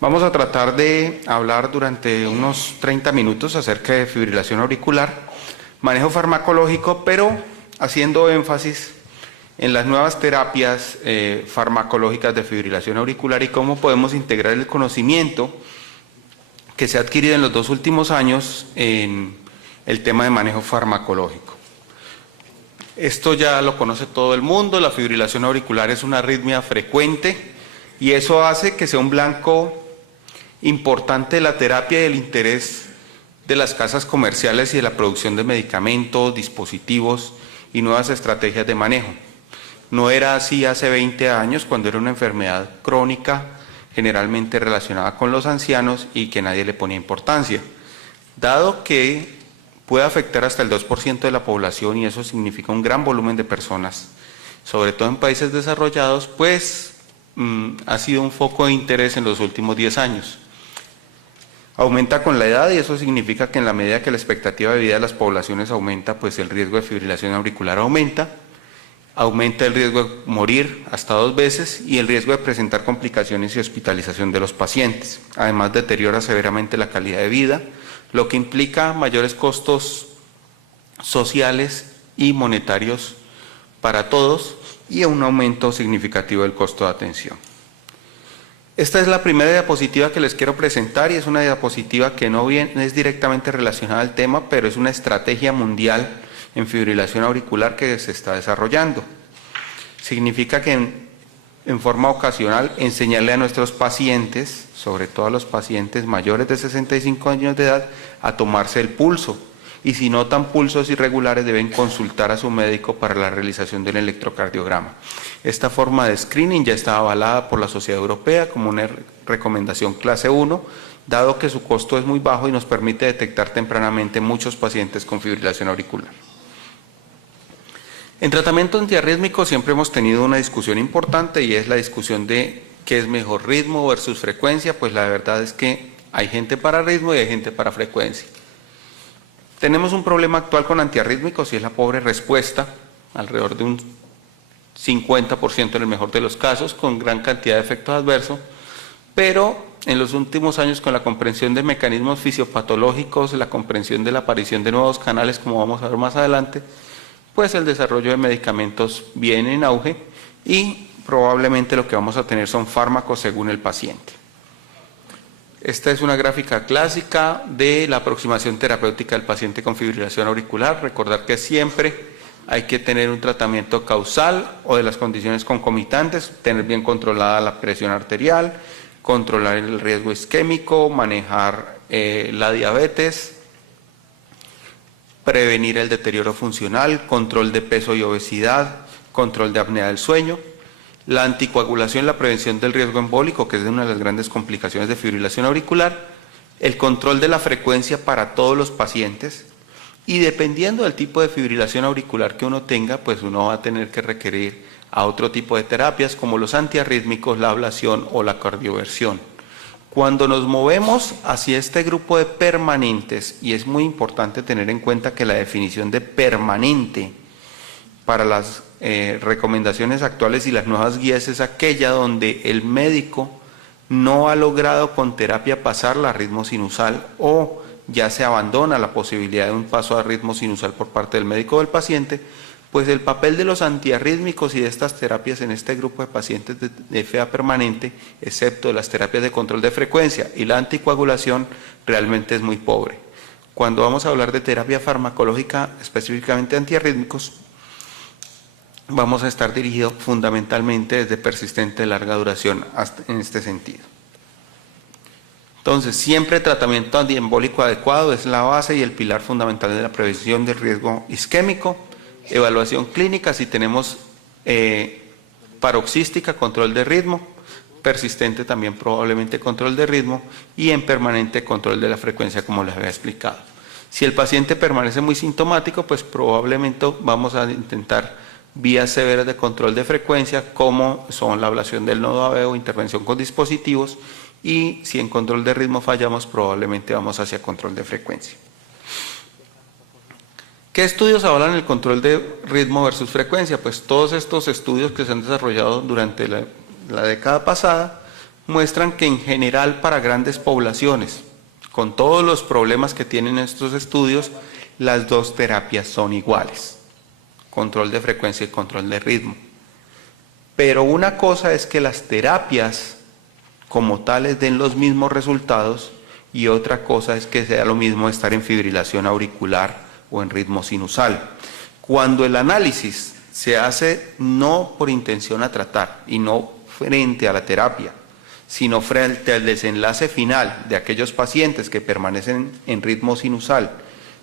Vamos a tratar de hablar durante unos 30 minutos acerca de fibrilación auricular, manejo farmacológico, pero haciendo énfasis en las nuevas terapias farmacológicas de fibrilación auricular y cómo podemos integrar el conocimiento que se ha adquirido en los 2 últimos años en el tema de manejo farmacológico. Esto ya lo conoce todo el mundo, la fibrilación auricular es una arritmia frecuente y eso hace que sea un blanco importante de la terapia y el interés de las casas comerciales y de la producción de medicamentos, dispositivos y nuevas estrategias de manejo. No era así hace 20 años, cuando era una enfermedad crónica, generalmente relacionada con los ancianos y que nadie le ponía importancia. Dado que puede afectar hasta el 2% de la población y eso significa un gran volumen de personas, sobre todo en países desarrollados, pues ha sido un foco de interés en los últimos 10 años. Aumenta con la edad y eso significa que en la medida que la expectativa de vida de las poblaciones aumenta, pues el riesgo de fibrilación auricular aumenta el riesgo de morir hasta 2 veces y el riesgo de presentar complicaciones y hospitalización de los pacientes. Además, deteriora severamente la calidad de vida, lo que implica mayores costos sociales y monetarios para todos y un aumento significativo del costo de atención. Esta es la primera diapositiva que les quiero presentar y es una diapositiva que no es directamente relacionada al tema, pero es una estrategia mundial en fibrilación auricular que se está desarrollando. Significa que en forma ocasional enseñarle a nuestros pacientes, sobre todo a los pacientes mayores de 65 años de edad, a tomarse el pulso. Y si notan pulsos irregulares deben consultar a su médico para la realización del electrocardiograma. Esta forma de screening ya está avalada por la Sociedad Europea como una recomendación clase 1, dado que su costo es muy bajo y nos permite detectar tempranamente muchos pacientes con fibrilación auricular. En tratamiento antiarrítmico siempre hemos tenido una discusión importante y es la discusión de qué es mejor, ritmo versus frecuencia. Pues la verdad es que hay gente para ritmo y hay gente para frecuencia. Tenemos un problema actual con antiarrítmicos y es la pobre respuesta, alrededor de un 50% en el mejor de los casos, con gran cantidad de efectos adversos, pero en los últimos años con la comprensión de mecanismos fisiopatológicos, la comprensión de la aparición de nuevos canales, como vamos a ver más adelante, pues el desarrollo de medicamentos viene en auge y probablemente lo que vamos a tener son fármacos según el paciente. Esta es una gráfica clásica de la aproximación terapéutica del paciente con fibrilación auricular. Recordar que siempre hay que tener un tratamiento causal o de las condiciones concomitantes, tener bien controlada la presión arterial, controlar el riesgo isquémico, manejar la diabetes, prevenir el deterioro funcional, control de peso y obesidad, control de apnea del sueño. La anticoagulación, la prevención del riesgo embólico, que es una de las grandes complicaciones de fibrilación auricular, el control de la frecuencia para todos los pacientes y dependiendo del tipo de fibrilación auricular que uno tenga, pues uno va a tener que requerir a otro tipo de terapias como los antiarrítmicos, la ablación o la cardioversión. Cuando nos movemos hacia este grupo de permanentes, y es muy importante tener en cuenta que la definición de permanente para las recomendaciones actuales y las nuevas guías es aquella donde el médico no ha logrado con terapia pasar a ritmo sinusal o ya se abandona la posibilidad de un paso a ritmo sinusal por parte del médico o del paciente, pues el papel de los antiarrítmicos y de estas terapias en este grupo de pacientes de FA permanente, excepto de las terapias de control de frecuencia y la anticoagulación, realmente es muy pobre. Cuando vamos a hablar de terapia farmacológica, específicamente antiarrítmicos, vamos a estar dirigidos fundamentalmente desde persistente de larga duración hasta en este sentido. Entonces, siempre tratamiento antiembólico adecuado es la base y el pilar fundamental de la prevención del riesgo isquémico. Evaluación clínica, si tenemos paroxística, control de ritmo, persistente también probablemente control de ritmo y en permanente control de la frecuencia, como les había explicado. Si el paciente permanece muy sintomático, pues probablemente vamos a intentar vías severas de control de frecuencia, como son la ablación del nodo AV o intervención con dispositivos, y si en control de ritmo fallamos, probablemente vamos hacia control de frecuencia. ¿Qué estudios avalan el control de ritmo versus frecuencia? Pues todos estos estudios que se han desarrollado durante la década pasada muestran que en general para grandes poblaciones, con todos los problemas que tienen estos estudios, las dos terapias son iguales, control de frecuencia y control de ritmo. Pero una cosa es que las terapias como tales den los mismos resultados y otra cosa es que sea lo mismo estar en fibrilación auricular o en ritmo sinusal. Cuando el análisis se hace no por intención a tratar y no frente a la terapia, sino frente al desenlace final de aquellos pacientes que permanecen en ritmo sinusal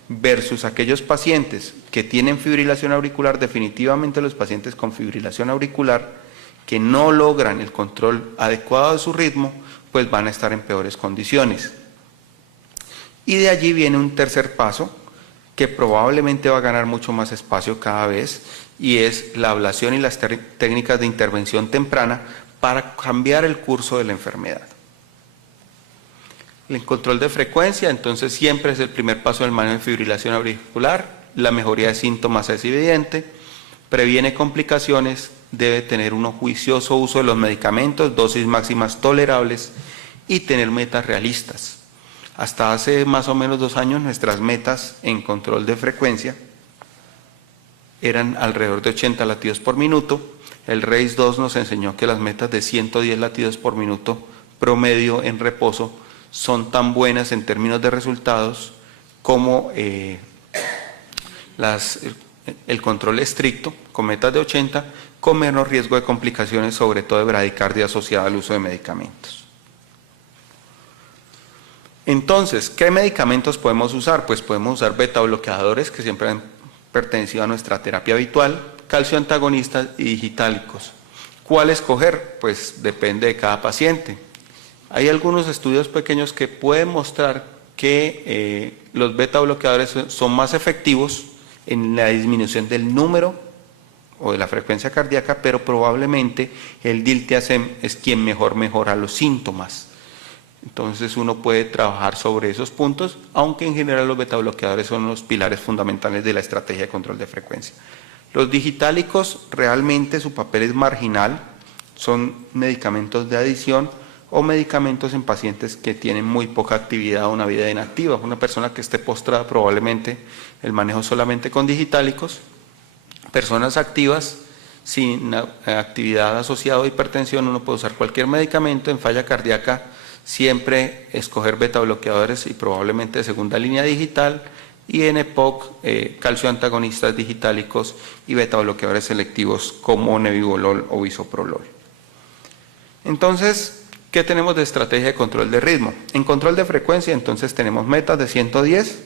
versus aquellos pacientes que tienen fibrilación auricular, definitivamente los pacientes con fibrilación auricular que no logran el control adecuado de su ritmo, pues van a estar en peores condiciones. Y de allí viene un tercer paso que probablemente va a ganar mucho más espacio cada vez, y es la ablación y las técnicas de intervención temprana para cambiar el curso de la enfermedad. El control de frecuencia, entonces, siempre es el primer paso del manejo de fibrilación auricular. La mejoría de síntomas es evidente, previene complicaciones, debe tener un juicioso uso de los medicamentos, dosis máximas tolerables y tener metas realistas. Hasta hace más o menos 2 años nuestras metas en control de frecuencia eran alrededor de 80 latidos por minuto. El RACE 2 nos enseñó que las metas de 110 latidos por minuto promedio en reposo son tan buenas en términos de resultados como el control estricto con metas de 80 con menos riesgo de complicaciones, sobre todo de bradicardia asociada al uso de medicamentos. Entonces, ¿qué medicamentos podemos usar? Pues podemos usar beta bloqueadores, que siempre han pertenecido a nuestra terapia habitual, calcio antagonistas y digitálicos. ¿Cuál escoger? Pues depende de cada paciente. Hay algunos estudios pequeños que pueden mostrar que los beta bloqueadores son más efectivos en la disminución del número o de la frecuencia cardíaca, pero probablemente el diltiazem es quien mejor mejora los síntomas. Entonces uno puede trabajar sobre esos puntos, aunque en general los beta bloqueadores son los pilares fundamentales de la estrategia de control de frecuencia. Los digitálicos realmente su papel es marginal, son medicamentos de adición o medicamentos en pacientes que tienen muy poca actividad o una vida inactiva. Una persona que esté postrada probablemente el manejo solamente con digitálicos. Personas activas sin actividad asociada a hipertensión, uno puede usar cualquier medicamento. En falla cardíaca siempre escoger beta bloqueadores y probablemente de segunda línea digital, y en EPOC calcio antagonistas digitálicos y beta bloqueadores selectivos como nebivolol o bisoprolol. Entonces, ¿qué tenemos de estrategia de control de ritmo? En control de frecuencia, entonces tenemos metas de 110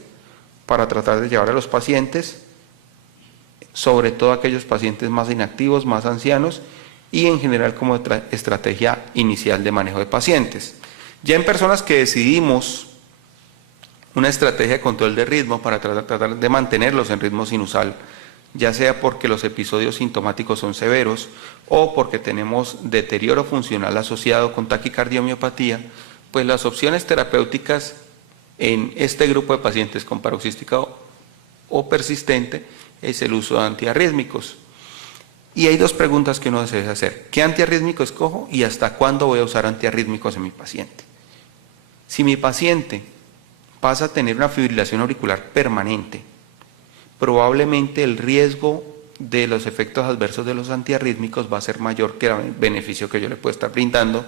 para tratar de llevar a los pacientes, sobre todo aquellos pacientes más inactivos, más ancianos, y en general como estrategia inicial de manejo de pacientes. Ya en personas que decidimos una estrategia de control de ritmo para tratar de mantenerlos en ritmo sinusal, ya sea porque los episodios sintomáticos son severos o porque tenemos deterioro funcional asociado con taquicardia-miopatía, pues las opciones terapéuticas en este grupo de pacientes con paroxística o persistente es el uso de antiarrítmicos. Y hay 2 preguntas que uno debe hacer: ¿qué antiarrítmico escojo y hasta cuándo voy a usar antiarrítmicos en mi paciente? Si mi paciente pasa a tener una fibrilación auricular permanente, probablemente el riesgo de los efectos adversos de los antiarrítmicos va a ser mayor que el beneficio que yo le puedo estar brindando,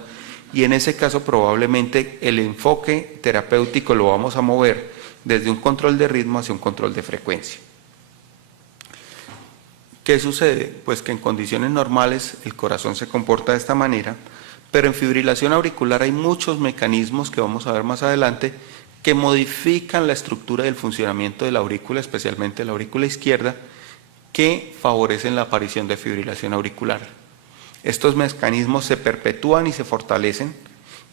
y en ese caso probablemente el enfoque terapéutico lo vamos a mover desde un control de ritmo hacia un control de frecuencia. ¿Qué sucede? Pues que en condiciones normales el corazón se comporta de esta manera, pero en fibrilación auricular hay muchos mecanismos que vamos a ver más adelante que modifican la estructura del funcionamiento de la aurícula, especialmente la aurícula izquierda, que favorecen la aparición de fibrilación auricular. Estos mecanismos se perpetúan y se fortalecen,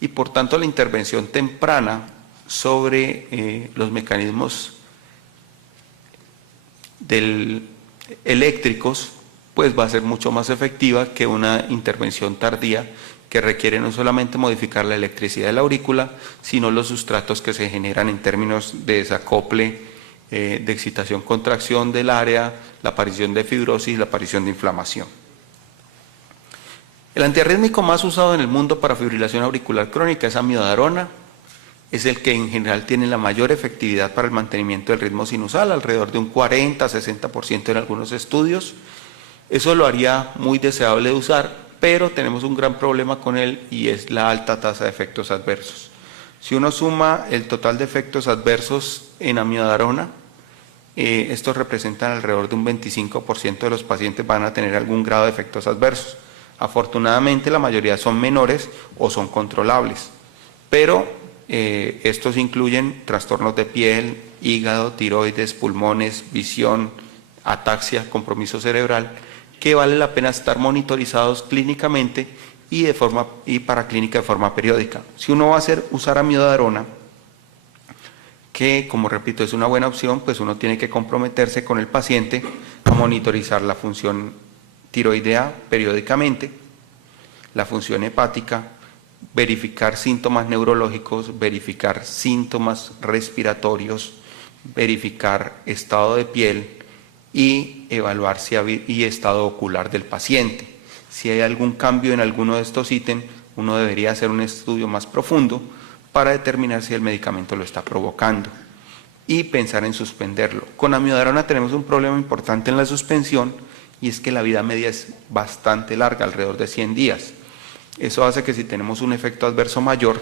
y por tanto la intervención temprana sobre los mecanismos eléctricos pues va a ser mucho más efectiva que una intervención tardía que requiere no solamente modificar la electricidad de la aurícula, sino los sustratos que se generan en términos de desacople, de excitación-contracción del área, la aparición de fibrosis, la aparición de inflamación. El antiarrítmico más usado en el mundo para fibrilación auricular crónica es amiodarona. Es el que en general tiene la mayor efectividad para el mantenimiento del ritmo sinusal, alrededor de un 40-60% en algunos estudios. Eso lo haría muy deseable de usar, pero tenemos un gran problema con él y es la alta tasa de efectos adversos. Si uno suma el total de efectos adversos en amiodarona, estos representan alrededor de un 25% de los pacientes van a tener algún grado de efectos adversos. Afortunadamente la mayoría son menores o son controlables, pero estos incluyen trastornos de piel, hígado, tiroides, pulmones, visión, ataxia, compromiso cerebral, que vale la pena estar monitorizados clínicamente y para clínica de forma periódica. Si uno va a usar amiodarona, que como repito es una buena opción, pues uno tiene que comprometerse con el paciente a monitorizar la función tiroidea periódicamente, la función hepática, verificar síntomas neurológicos, verificar síntomas respiratorios, verificar estado de piel y evaluar y estado ocular del paciente. Si hay algún cambio en alguno de estos ítems, uno debería hacer un estudio más profundo para determinar si el medicamento lo está provocando y pensar en suspenderlo. Con amiodarona tenemos un problema importante en la suspensión y es que la vida media es bastante larga, alrededor de 100 días. Eso hace que si tenemos un efecto adverso mayor,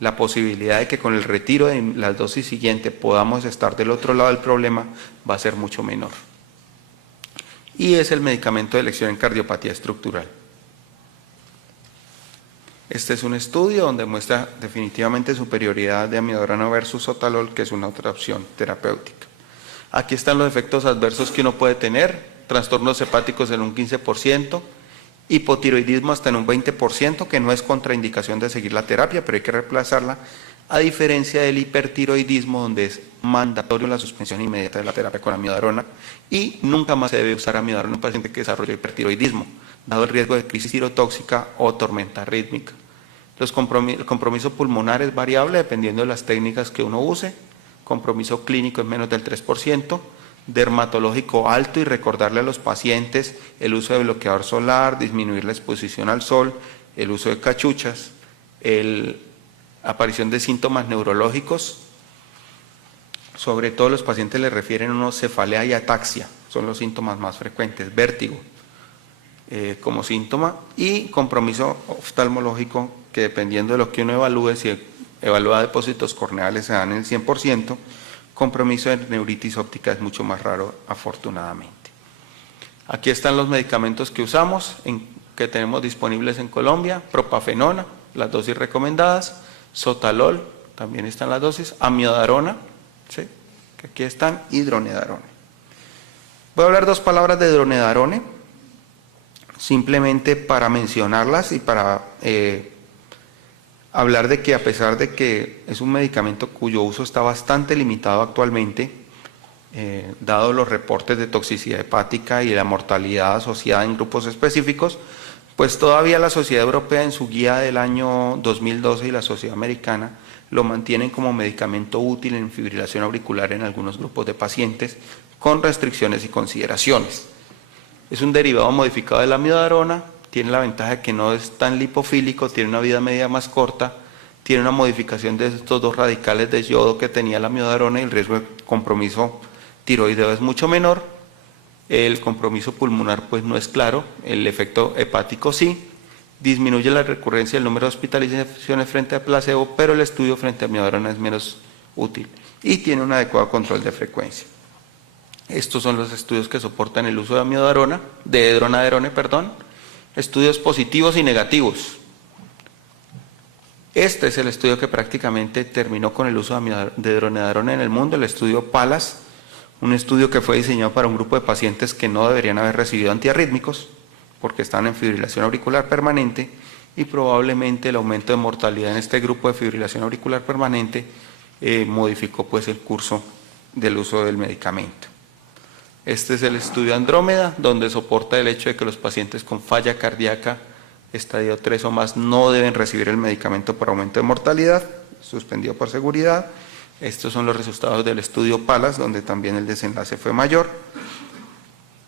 la posibilidad de que con el retiro de la dosis siguiente podamos estar del otro lado del problema va a ser mucho menor. Y es el medicamento de elección en cardiopatía estructural. Este es un estudio donde muestra definitivamente superioridad de amiodarona versus sotalol, que es una otra opción terapéutica. Aquí están los efectos adversos que uno puede tener: trastornos hepáticos en un 15%, hipotiroidismo hasta en un 20%, que no es contraindicación de seguir la terapia, pero hay que reemplazarla, a diferencia del hipertiroidismo, donde es mandatorio la suspensión inmediata de la terapia con amiodarona, y nunca más se debe usar amiodarona en un paciente que desarrolla hipertiroidismo, dado el riesgo de crisis tirotóxica o tormenta rítmica. El compromiso pulmonar es variable dependiendo de las técnicas que uno use. Compromiso clínico es menos del 3%, dermatológico alto, y recordarle a los pacientes el uso de bloqueador solar, disminuir la exposición al sol, el uso de cachuchas, aparición de síntomas neurológicos. Sobre todo los pacientes le refieren unos cefalea y ataxia, son los síntomas más frecuentes, vértigo como síntoma, y compromiso oftalmológico, que dependiendo de lo que uno evalúe, si evalúa depósitos corneales se dan en el 100%, compromiso de neuritis óptica es mucho más raro, afortunadamente. Aquí están los medicamentos que usamos, que tenemos disponibles en Colombia: propafenona, las dosis recomendadas; sotalol, también están las dosis; amiodarona, ¿sí?, que aquí están; y dronedarone. Voy a hablar dos palabras de dronedarone, simplemente para mencionarlas y para hablar de que, a pesar de que es un medicamento cuyo uso está bastante limitado actualmente, dado los reportes de toxicidad hepática y la mortalidad asociada en grupos específicos, pues todavía la Sociedad Europea, en su guía del año 2012, y la Sociedad Americana lo mantienen como medicamento útil en fibrilación auricular en algunos grupos de pacientes, con restricciones y consideraciones. Es un derivado modificado de la amiodarona, tiene la ventaja de que no es tan lipofílico, tiene una vida media más corta, tiene una modificación de estos dos radicales de yodo que tenía la amiodarona, y el riesgo de compromiso tiroideo es mucho menor. El compromiso pulmonar pues no es claro, el efecto hepático sí, disminuye la recurrencia del número de hospitalizaciones frente a placebo, pero el estudio frente a amiodarona es menos útil y tiene un adecuado control de frecuencia. Estos son los estudios que soportan el uso de amiodarona, de dronedarone, estudios positivos y negativos. Este es el estudio que prácticamente terminó con el uso de dronedarone en el mundo, el estudio PALAS, un estudio que fue diseñado para un grupo de pacientes que no deberían haber recibido antiarrítmicos porque están en fibrilación auricular permanente, y probablemente el aumento de mortalidad en este grupo de fibrilación auricular permanente modificó pues el curso del uso del medicamento. Este es el estudio Andrómeda, donde soporta el hecho de que los pacientes con falla cardíaca estadio 3 o más no deben recibir el medicamento por aumento de mortalidad, suspendido por seguridad. Estos son los resultados del estudio PALAS, donde también el desenlace fue mayor.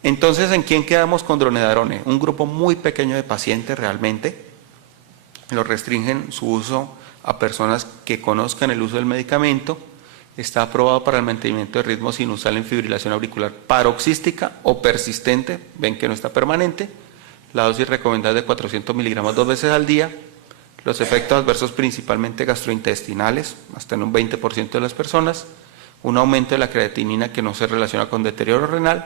Entonces, ¿en quién quedamos con dronedarone? Un grupo muy pequeño de pacientes realmente. Lo restringen su uso a personas que conozcan el uso del medicamento. Está aprobado para el mantenimiento de ritmo sinusal en fibrilación auricular paroxística o persistente. Ven que no está permanente. La dosis recomendada es de 400 miligramos 2 veces al día. Los efectos adversos principalmente gastrointestinales, hasta en un 20% de las personas. Un aumento de la creatinina que no se relaciona con deterioro renal.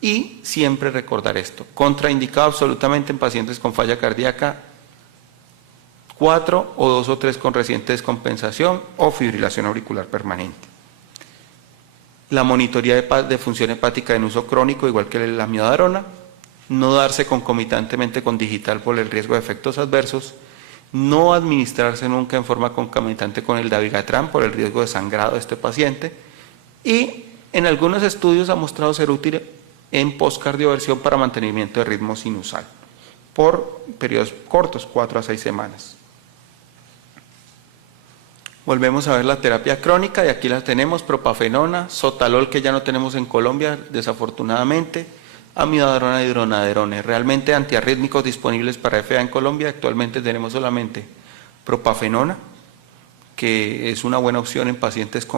Y siempre recordar esto, contraindicado absolutamente en pacientes con falla cardíaca 4 o 2 o 3 con reciente descompensación o fibrilación auricular permanente. La monitoría de función hepática en uso crónico, igual que la amiodarona, no darse concomitantemente con digital por el riesgo de efectos adversos, no administrarse nunca en forma concomitante con el dabigatran por el riesgo de sangrado de este paciente, y en algunos estudios ha mostrado ser útil en postcardioversión para mantenimiento de ritmo sinusal por periodos cortos, 4 a 6 semanas. Volvemos a ver la terapia crónica y aquí la tenemos: propafenona, sotalol, que ya no tenemos en Colombia desafortunadamente, amidadarona y dronadarone. Realmente antiarrítmicos disponibles para FA en Colombia actualmente tenemos solamente propafenona, que es una buena opción en pacientes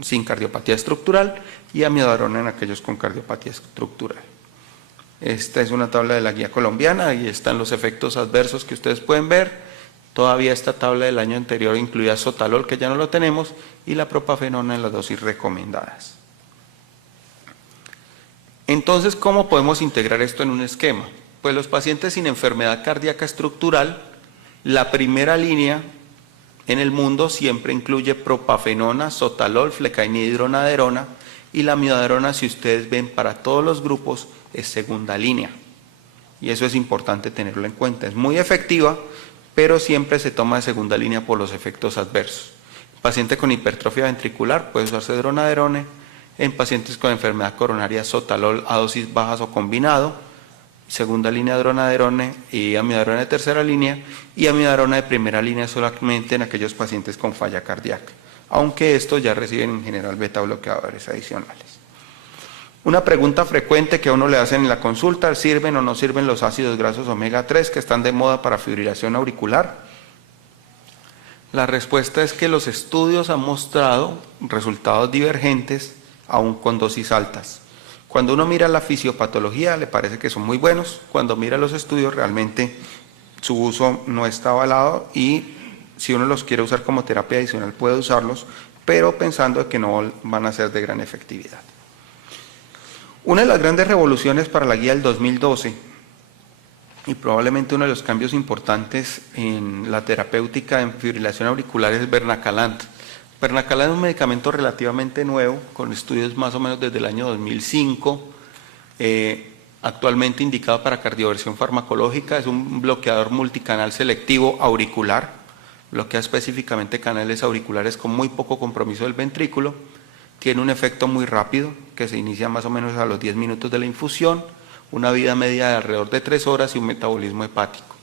sin cardiopatía estructural, y amidadarona en aquellos con cardiopatía estructural. Esta es una tabla de la guía colombiana y están los efectos adversos que ustedes pueden ver. Todavía esta tabla del año anterior incluía sotalol, que ya no lo tenemos, y la propafenona en las dosis recomendadas. Entonces, ¿cómo podemos integrar esto en un esquema? Pues los pacientes sin enfermedad cardíaca estructural, la primera línea en el mundo siempre incluye propafenona, sotalol, flecainida y dronadarona, y la amiodarona, si ustedes ven, para todos los grupos es segunda línea. Y eso es importante tenerlo en cuenta. Es muy efectiva, pero siempre se toma de segunda línea por los efectos adversos. En paciente con hipertrofia ventricular puede usarse dronadarone, en pacientes con enfermedad coronaria sotalol a dosis bajas o combinado, segunda línea dronadarone y amiodarona de tercera línea, y amiodarona de primera línea solamente en aquellos pacientes con falla cardíaca, aunque estos ya reciben en general beta bloqueadores adicionales. Una pregunta frecuente que a uno le hacen en la consulta: ¿sirven o no sirven los ácidos grasos omega 3 que están de moda para fibrilación auricular? La respuesta es que los estudios han mostrado resultados divergentes aún con dosis altas. Cuando uno mira la fisiopatología le parece que son muy buenos, cuando mira los estudios realmente su uso no está avalado, y si uno los quiere usar como terapia adicional puede usarlos, pero pensando que no van a ser de gran efectividad. Una de las grandes revoluciones para la guía del 2012 y probablemente uno de los cambios importantes en la terapéutica en fibrilación auricular es Bernacalant. Bernacalant es un medicamento relativamente nuevo, con estudios más o menos desde el año 2005, actualmente indicado para cardioversión farmacológica. Es un bloqueador multicanal selectivo auricular, bloquea específicamente canales auriculares con muy poco compromiso del ventrículo, tiene un efecto muy rápido que se inicia más o menos a los 10 minutos de la infusión, una vida media de alrededor de 3 horas y un metabolismo hepático.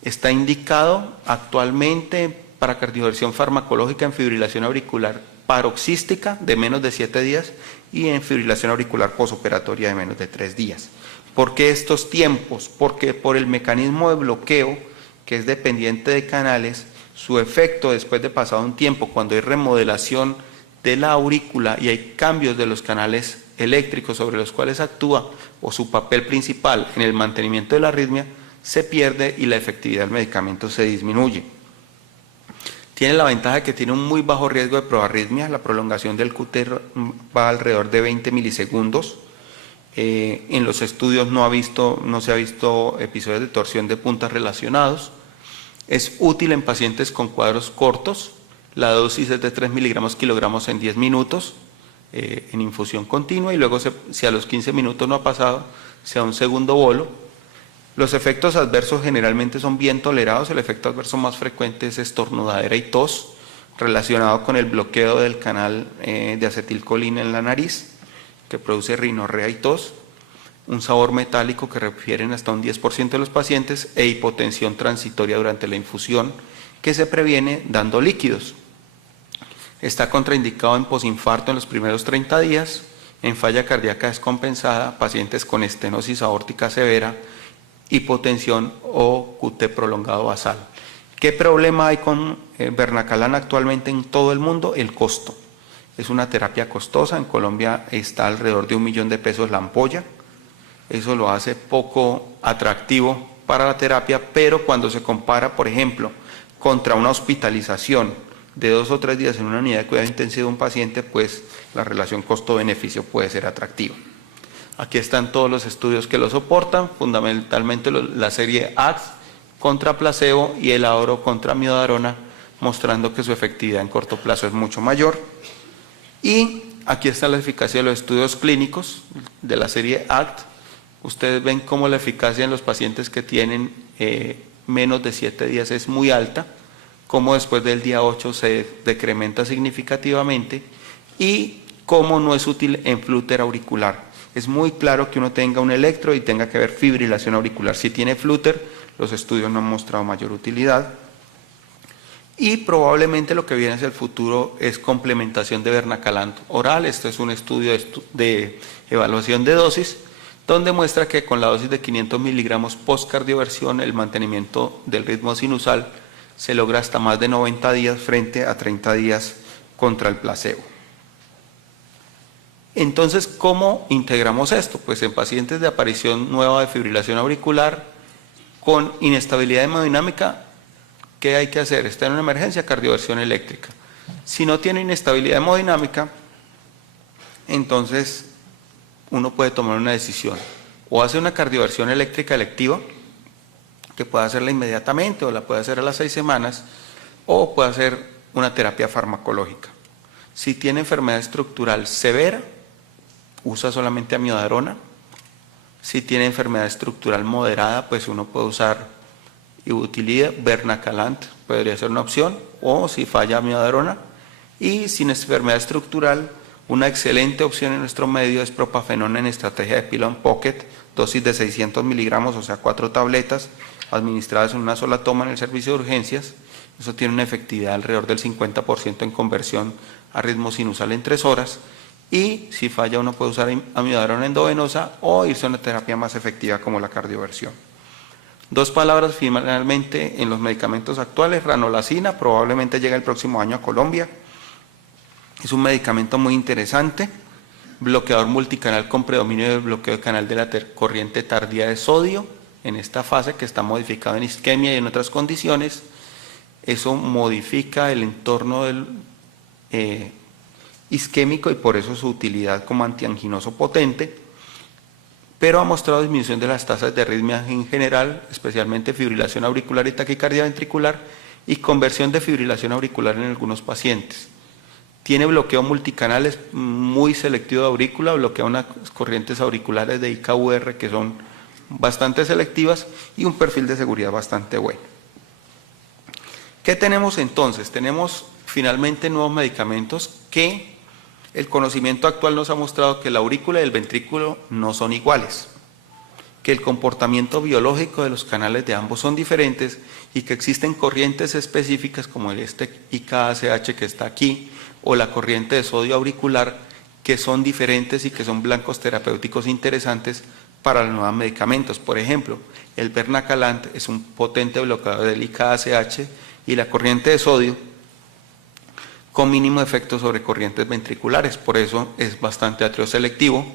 Está indicado actualmente para cardioversión farmacológica en fibrilación auricular paroxística de menos de 7 días y en fibrilación auricular posoperatoria de menos de 3 días. ¿Por qué estos tiempos? Porque por el mecanismo de bloqueo, que es dependiente de canales, su efecto después de pasado un tiempo, cuando hay remodelación de la aurícula y hay cambios de los canales eléctricos sobre los cuales actúa, o su papel principal en el mantenimiento de la arritmia, se pierde y la efectividad del medicamento se disminuye. Tiene la ventaja de que tiene un muy bajo riesgo de proarritmia. La prolongación del QT va alrededor de 20 milisegundos. En los estudios no se ha visto episodios de torsión de puntas relacionados. Es útil en pacientes con cuadros cortos. La dosis es de 3 miligramos kilogramos en 10 minutos en infusión continua, y luego si a los 15 minutos no ha pasado, se da un segundo bolo. Los efectos adversos generalmente son bien tolerados. El efecto adverso más frecuente es estornudadera y tos, relacionado con el bloqueo del canal de acetilcolina en la nariz, que produce rinorrea y tos, un sabor metálico que refieren hasta un 10% de los pacientes, e hipotensión transitoria durante la infusión, que se previene dando líquidos. Está contraindicado en posinfarto en los primeros 30 días, en falla cardíaca descompensada, pacientes con estenosis aórtica severa, hipotensión o QT prolongado basal. ¿Qué problema hay con Bernacalan actualmente en todo el mundo? El costo. Es una terapia costosa, en Colombia está alrededor de $1.000.000 la ampolla, eso lo hace poco atractivo para la terapia, pero cuando se compara, por ejemplo, contra una hospitalización de 2 o 3 días en una unidad de cuidado intensivo de un paciente, pues la relación costo-beneficio puede ser atractiva. Aquí están todos los estudios que lo soportan, fundamentalmente la serie ACT contra placebo y el AORO contra miodarona, mostrando que su efectividad en corto plazo es mucho mayor. Y aquí está la eficacia de los estudios clínicos de la serie ACT. Ustedes ven cómo la eficacia en los pacientes que tienen menos de 7 días es muy alta, cómo después del día 8 se decrementa significativamente y cómo no es útil en flúter auricular. Es muy claro que uno tenga un electro y tenga que ver fibrilación auricular. Si tiene flúter, los estudios no han mostrado mayor utilidad. Y probablemente lo que viene hacia el futuro es complementación de Bernacalan oral. Este es un estudio de evaluación de dosis, donde muestra que con la dosis de 500 miligramos post-cardioversión el mantenimiento del ritmo sinusal se logra hasta más de 90 días frente a 30 días contra el placebo. Entonces, ¿cómo integramos esto? Pues en pacientes de aparición nueva de fibrilación auricular con inestabilidad hemodinámica, ¿qué hay que hacer? Está en una emergencia, cardioversión eléctrica. Si no tiene inestabilidad hemodinámica, entonces uno puede tomar una decisión. O hace una cardioversión eléctrica electiva, que puede hacerla inmediatamente o la puede hacer a las 6 semanas, o puede hacer una terapia farmacológica. Si tiene enfermedad estructural severa, usa solamente amiodarona. Si tiene enfermedad estructural moderada, pues uno puede usar ibutilida, Bernacalan podría ser una opción, o si falla amiodarona. Y sin enfermedad estructural, una excelente opción en nuestro medio es propafenona en estrategia de Pilon Pocket, dosis de 600 miligramos, o sea 4 tabletas, administradas en una sola toma en el servicio de urgencias. Eso tiene una efectividad alrededor del 50% en conversión a ritmo sinusal en 3 horas. Y si falla, uno puede usar amiodarona endovenosa o irse a una terapia más efectiva como la cardioversión. 2 palabras finalmente en los medicamentos actuales. Ranolazina probablemente llega el próximo año a Colombia. Es un medicamento muy interesante, bloqueador multicanal con predominio del bloqueo de canal de la corriente tardía de sodio en esta fase que está modificado en isquemia y en otras condiciones. Eso modifica el entorno del isquémico y por eso su utilidad como antianginoso potente, pero ha mostrado disminución de las tasas de arritmia en general, especialmente fibrilación auricular y taquicardia ventricular, y conversión de fibrilación auricular en algunos pacientes. Tiene bloqueo multicanal, es muy selectivo de aurícula, bloquea unas corrientes auriculares de IKUR que son bastante selectivas y un perfil de seguridad bastante bueno. ¿Qué tenemos entonces? Tenemos finalmente nuevos medicamentos que el conocimiento actual nos ha mostrado que la aurícula y el ventrículo no son iguales, que el comportamiento biológico de los canales de ambos son diferentes y que existen corrientes específicas como este IKACH que está aquí o la corriente de sodio auricular que son diferentes y que son blancos terapéuticos interesantes para los nuevos medicamentos. Por ejemplo, el Bernacalan es un potente bloqueador del IKACH y la corriente de sodio con mínimo efecto sobre corrientes ventriculares, por eso es bastante atrioselectivo.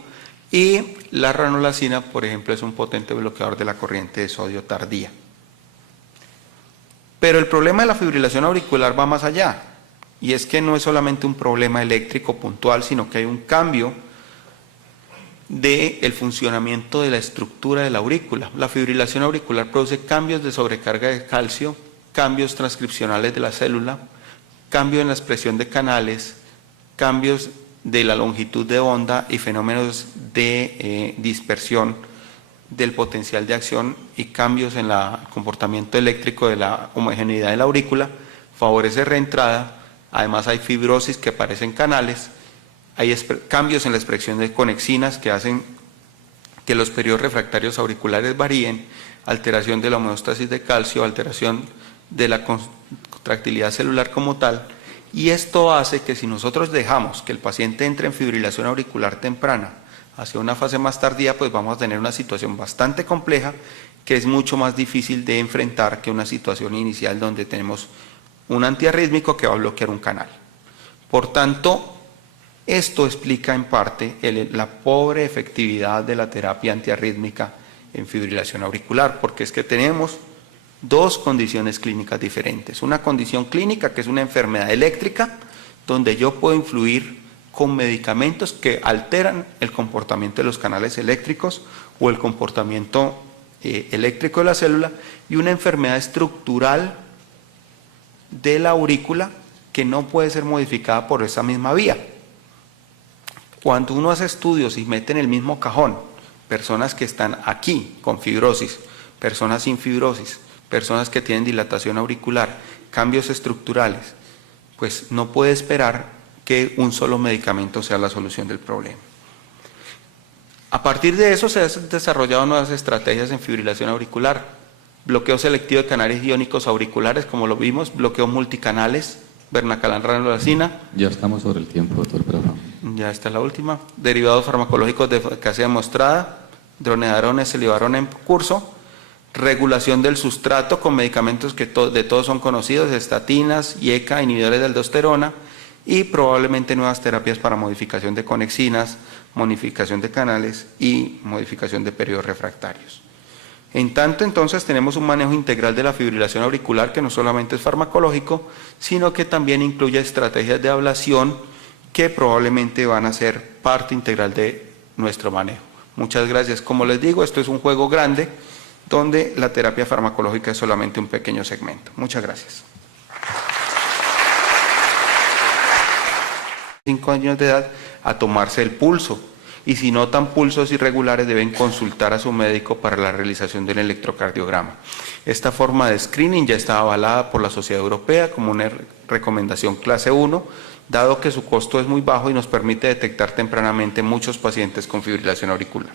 Y la ranolazina, por ejemplo, es un potente bloqueador de la corriente de sodio tardía. Pero el problema de la fibrilación auricular va más allá, y es que no es solamente un problema eléctrico puntual, sino que hay un cambio del funcionamiento de la estructura de la aurícula. La fibrilación auricular produce cambios de sobrecarga de calcio, cambios transcripcionales de la célula, cambio en la expresión de canales, cambios de la longitud de onda y fenómenos de dispersión del potencial de acción y cambios en el comportamiento eléctrico de la homogeneidad de la aurícula, favorece reentrada. Además hay fibrosis que aparece en canales, hay cambios en la expresión de conexinas que hacen que los periodos refractarios auriculares varíen, alteración de la homeostasis de calcio, alteración de la contractilidad celular como tal, Y esto hace que si nosotros dejamos que el paciente entre en fibrilación auricular temprana hacia una fase más tardía, pues vamos a tener una situación bastante compleja que es mucho más difícil de enfrentar que una situación inicial donde tenemos un antiarrítmico que va a bloquear un canal. Por tanto, esto explica en parte la pobre efectividad de la terapia antiarrítmica en fibrilación auricular, porque es que tenemos dos condiciones clínicas diferentes. Una condición clínica que es una enfermedad eléctrica, donde yo puedo influir con medicamentos que alteran el comportamiento de los canales eléctricos o el comportamiento eléctrico de la célula, y una enfermedad estructural de la aurícula que no puede ser modificada por esa misma vía. Cuando uno hace estudios y mete en el mismo cajón personas que están aquí con fibrosis, personas sin fibrosis, personas que tienen dilatación auricular, cambios estructurales, pues no puede esperar que un solo medicamento sea la solución del problema. A partir de eso se han desarrollado nuevas estrategias en fibrilación auricular, bloqueo selectivo de canales iónicos auriculares, como lo vimos, bloqueo multicanales, vernacalan-ranolazina. Ya estamos sobre el tiempo, doctor, perdón. Ya está la última. Derivados farmacológicos de eficacia demostrada, dronedarona, celibarona en curso, regulación del sustrato con medicamentos que de todos son conocidos, estatinas, IECA, inhibidores de aldosterona, y probablemente nuevas terapias para modificación de conexinas, modificación de canales y modificación de periodos refractarios. En tanto, entonces, tenemos un manejo integral de la fibrilación auricular que no solamente es farmacológico, sino que también incluye estrategias de ablación que probablemente van a ser parte integral de nuestro manejo. Muchas gracias. Como les digo, esto es un juego grande donde la terapia farmacológica es solamente un pequeño segmento. Muchas gracias. 5 años de edad a tomarse el pulso, y si notan pulsos irregulares deben consultar a su médico para la realización del electrocardiograma. Esta forma de screening ya está avalada por la Sociedad Europea como una recomendación clase 1, dado que su costo es muy bajo y nos permite detectar tempranamente muchos pacientes con fibrilación auricular.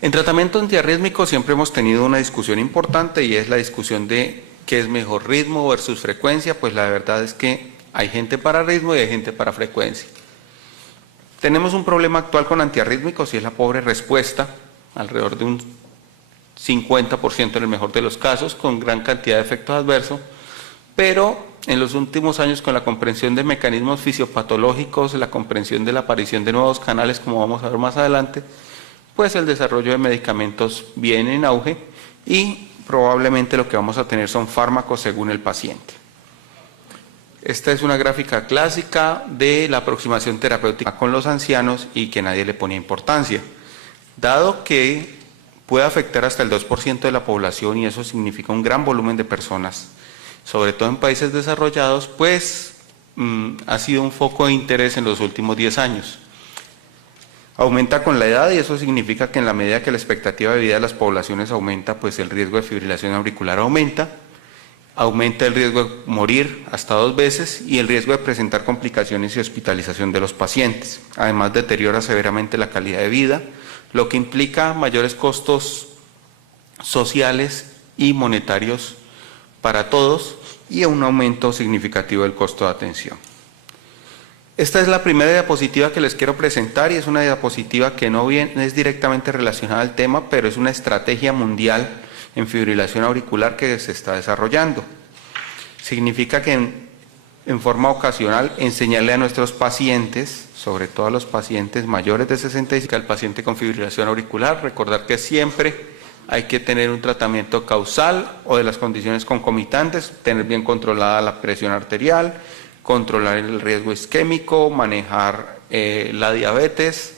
En tratamiento antiarrítmico siempre hemos tenido una discusión importante, y es la discusión de qué es mejor, ritmo versus frecuencia. Pues la verdad es que hay gente para ritmo y hay gente para frecuencia. Tenemos un problema actual con antiarrítmicos y es la pobre respuesta, alrededor de un 50% en el mejor de los casos, con gran cantidad de efectos adversos, pero en los últimos años, con la comprensión de mecanismos fisiopatológicos, la comprensión de la aparición de nuevos canales, como vamos a ver más adelante, pues el desarrollo de medicamentos viene en auge y probablemente lo que vamos a tener son fármacos según el paciente. Esta es una gráfica clásica de la aproximación terapéutica con los ancianos y que nadie le ponía importancia. Dado que puede afectar hasta el 2% de la población, y eso significa un gran volumen de personas, sobre todo en países desarrollados, pues ha sido un foco de interés en los últimos 10 años. Aumenta con la edad, y eso significa que en la medida que la expectativa de vida de las poblaciones aumenta, pues el riesgo de fibrilación auricular aumenta el riesgo de morir hasta 2 veces y el riesgo de presentar complicaciones y hospitalización de los pacientes. Además, deteriora severamente la calidad de vida, lo que implica mayores costos sociales y monetarios para todos y un aumento significativo del costo de atención. Esta es la primera diapositiva que les quiero presentar, y es una diapositiva que no es directamente relacionada al tema, pero es una estrategia mundial en fibrilación auricular que se está desarrollando. Significa que en forma ocasional enseñarle a nuestros pacientes, sobre todo a los pacientes mayores de 65, al paciente con fibrilación auricular, recordar que siempre hay que tener un tratamiento causal o de las condiciones concomitantes, tener bien controlada la presión arterial, controlar el riesgo isquémico, manejar la diabetes,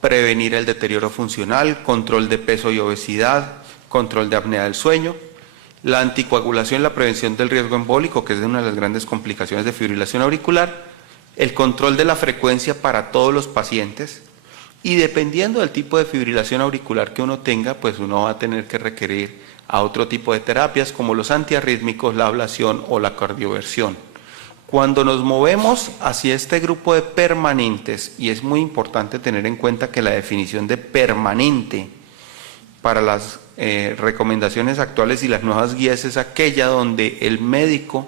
prevenir el deterioro funcional, control de peso y obesidad, control de apnea del sueño, la anticoagulación, la prevención del riesgo embólico, que es una de las grandes complicaciones de fibrilación auricular, el control de la frecuencia para todos los pacientes, y dependiendo del tipo de fibrilación auricular que uno tenga, pues uno va a tener que requerir a otro tipo de terapias como los antiarrítmicos, la ablación o la cardioversión. Cuando nos movemos hacia este grupo de permanentes, y es muy importante tener en cuenta que la definición de permanente para las recomendaciones actuales y las nuevas guías es aquella donde el médico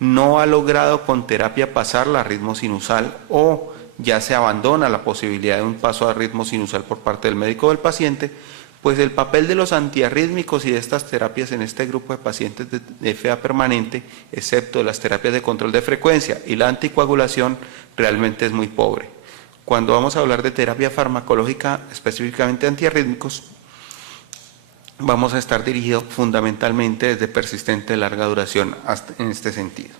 no ha logrado con terapia pasar la ritmo sinusal o ya se abandona la posibilidad de un paso a ritmo sinusal por parte del médico o del paciente, pues el papel de los antiarrítmicos y de estas terapias en este grupo de pacientes de FA permanente, excepto de las terapias de control de frecuencia y la anticoagulación, realmente es muy pobre. Cuando vamos a hablar de terapia farmacológica, específicamente antiarrítmicos, vamos a estar dirigidos fundamentalmente desde persistente de larga duración en este sentido.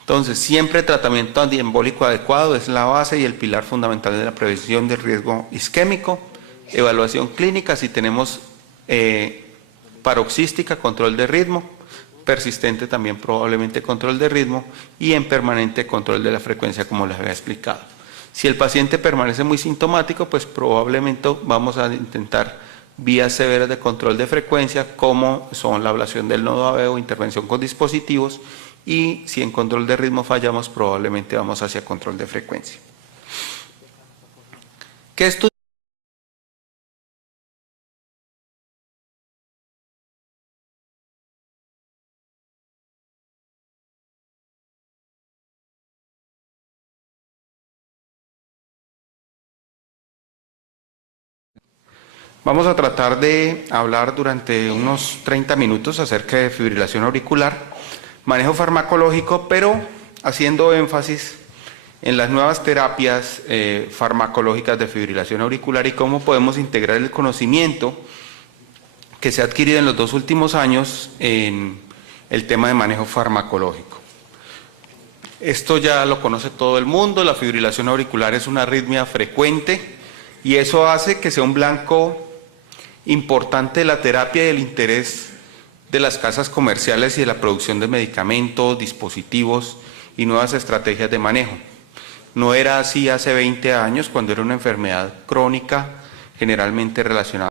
Entonces, siempre tratamiento antiembólico adecuado es la base y el pilar fundamental de la prevención del riesgo isquémico. Evaluación clínica, si tenemos paroxística, control de ritmo, persistente también probablemente control de ritmo y en permanente control de la frecuencia, como les había explicado. Si el paciente permanece muy sintomático, pues probablemente vamos a intentar vías severas de control de frecuencia, como son la ablación del nodo AV o intervención con dispositivos, y si en control de ritmo fallamos, probablemente vamos hacia control de frecuencia. ¿Qué estudio? Vamos a tratar de hablar durante unos 30 minutos acerca de fibrilación auricular, manejo farmacológico, pero haciendo énfasis en las nuevas terapias farmacológicas de fibrilación auricular y cómo podemos integrar el conocimiento que se ha adquirido en los 2 últimos años en el tema de manejo farmacológico. Esto ya lo conoce todo el mundo, la fibrilación auricular es una arritmia frecuente y eso hace que sea un blanco importante de la terapia y el interés de las casas comerciales y de la producción de medicamentos, dispositivos y nuevas estrategias de manejo. No era así hace 20 años, cuando era una enfermedad crónica generalmente relacionada